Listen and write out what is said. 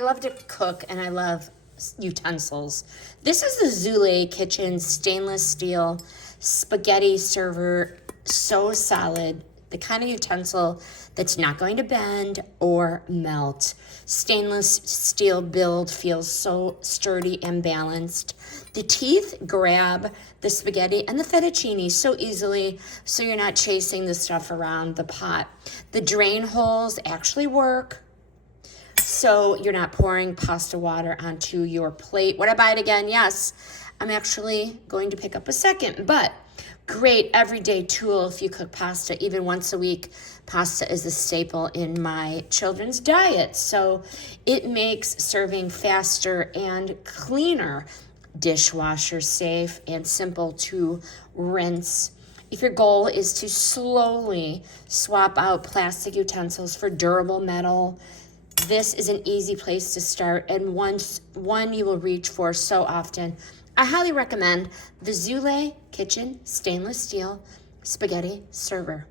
I love to cook and I love utensils. This is the Zulay Kitchen stainless steel spaghetti server. So solid. The kind of utensil that's not going to bend or melt. Stainless steel build feels so sturdy and balanced. The teeth grab the spaghetti and the fettuccine so easily, so you're not chasing the stuff around the pot. The drain holes actually work, so you're not pouring pasta water onto your plate. Would I buy it again? Yes. I'm actually going to pick up a second, but great everyday tool if you cook pasta even once a week. Pasta is a staple in my children's diet, so it makes serving faster and cleaner. Dishwasher safe and simple to rinse. If your goal is to slowly swap out plastic utensils for durable metal, this is an easy place to start, and one you will reach for so often. I highly recommend the Zulay Kitchen Stainless Steel Spaghetti Server.